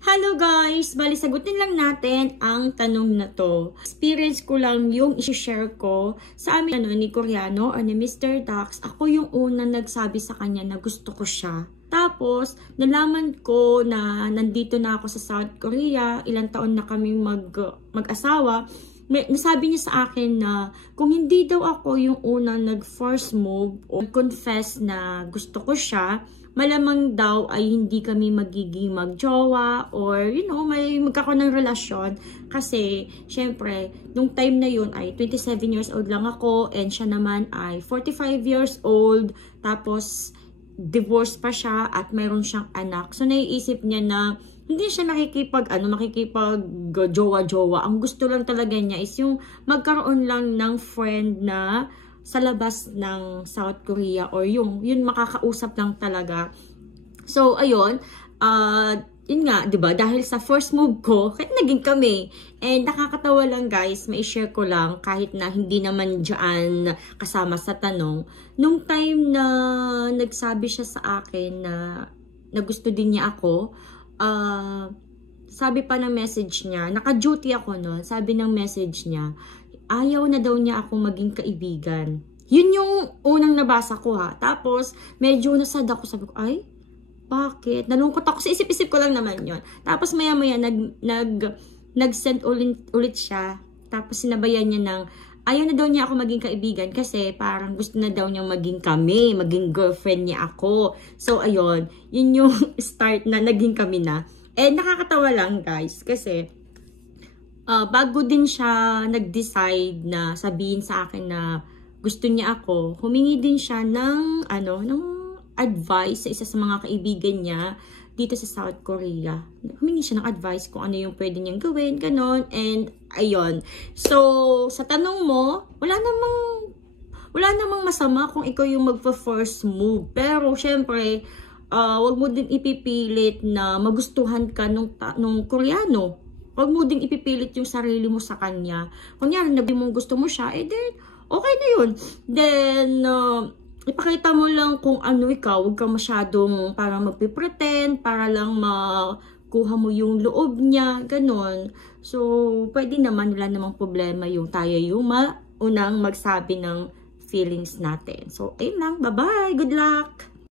Hello guys! Bali, sagutin lang natin ang tanong na to. Experience ko lang yung i-share ko sa amin ni Koreano o ni Mr. Dax. Ako yung unang nagsabi sa kanya na gusto ko siya. Tapos, nalaman ko na nandito na ako sa South Korea. Ilang taon na kaming mag-asawa. Nasabi niya sa akin na kung hindi daw ako yung unang nag-first move o confess na gusto ko siya, malamang daw ay hindi kami magiging magjowa or may magkakaroon ng relasyon kasi syempre nung time na yun ay 27 years old lang ako and siya naman ay 45 years old, tapos divorced pa siya at mayroon siyang anak. So naiisip niya na hindi siya makikipag jowa-jowa. Ang gusto lang talaga niya is yung magkaroon lang ng friend na sa labas ng South Korea or yun makakausap lang talaga. So ayun, yun nga, 'di ba? Dahil sa first move ko, kahit naging kami. And nakakatawa lang guys, mai-share ko lang kahit na hindi naman diyan kasama sa tanong. Nung time na nagsabi siya sa akin na gusto din niya ako, sabi pa ng message niya, naka-duty ako noon, sabi ng message niya, ayaw na daw niya ako maging kaibigan. Yun yung unang nabasa ko ha. Tapos, medyo nasad ako. Sabi ko, ay, bakit? Nalungkot ako. Sa isip-isip ko lang naman yun. Tapos, maya-maya, nag-send ulit siya. Tapos, sinabayan niya ng, ayaw na daw niya ako maging kaibigan kasi parang gusto na daw niyang maging kami, maging girlfriend niya ako. So, ayun. Yun yung start na naging kami na. And nakakatawa lang guys kasi bago din siya nag-decide na sabihin sa akin na gusto niya ako, humingi din siya ng advice sa isa sa mga kaibigan niya dito sa South Korea. Humingi siya ng advice kung ano yung pwede niyang gawin, ganon. And ayun. So, sa tanong mo, wala namang masama kung ikaw yung magpa-first move. Pero syempre, wag mo din ipipilit na magustuhan ka nung Koreano. Wag mo ding ipipilit yung sarili mo sa kanya. Kung yan, nabi mong gusto mo siya, then, okay na yun. Then, ipakita mo lang kung ano ikaw. Huwag ka masyadong parang magpipretend, para lang makuha mo yung loob niya, ganon. So, pwede naman, wala namang problema yung tayo yung unang magsabi ng feelings natin. So, ayun lang. Bye-bye! Good luck!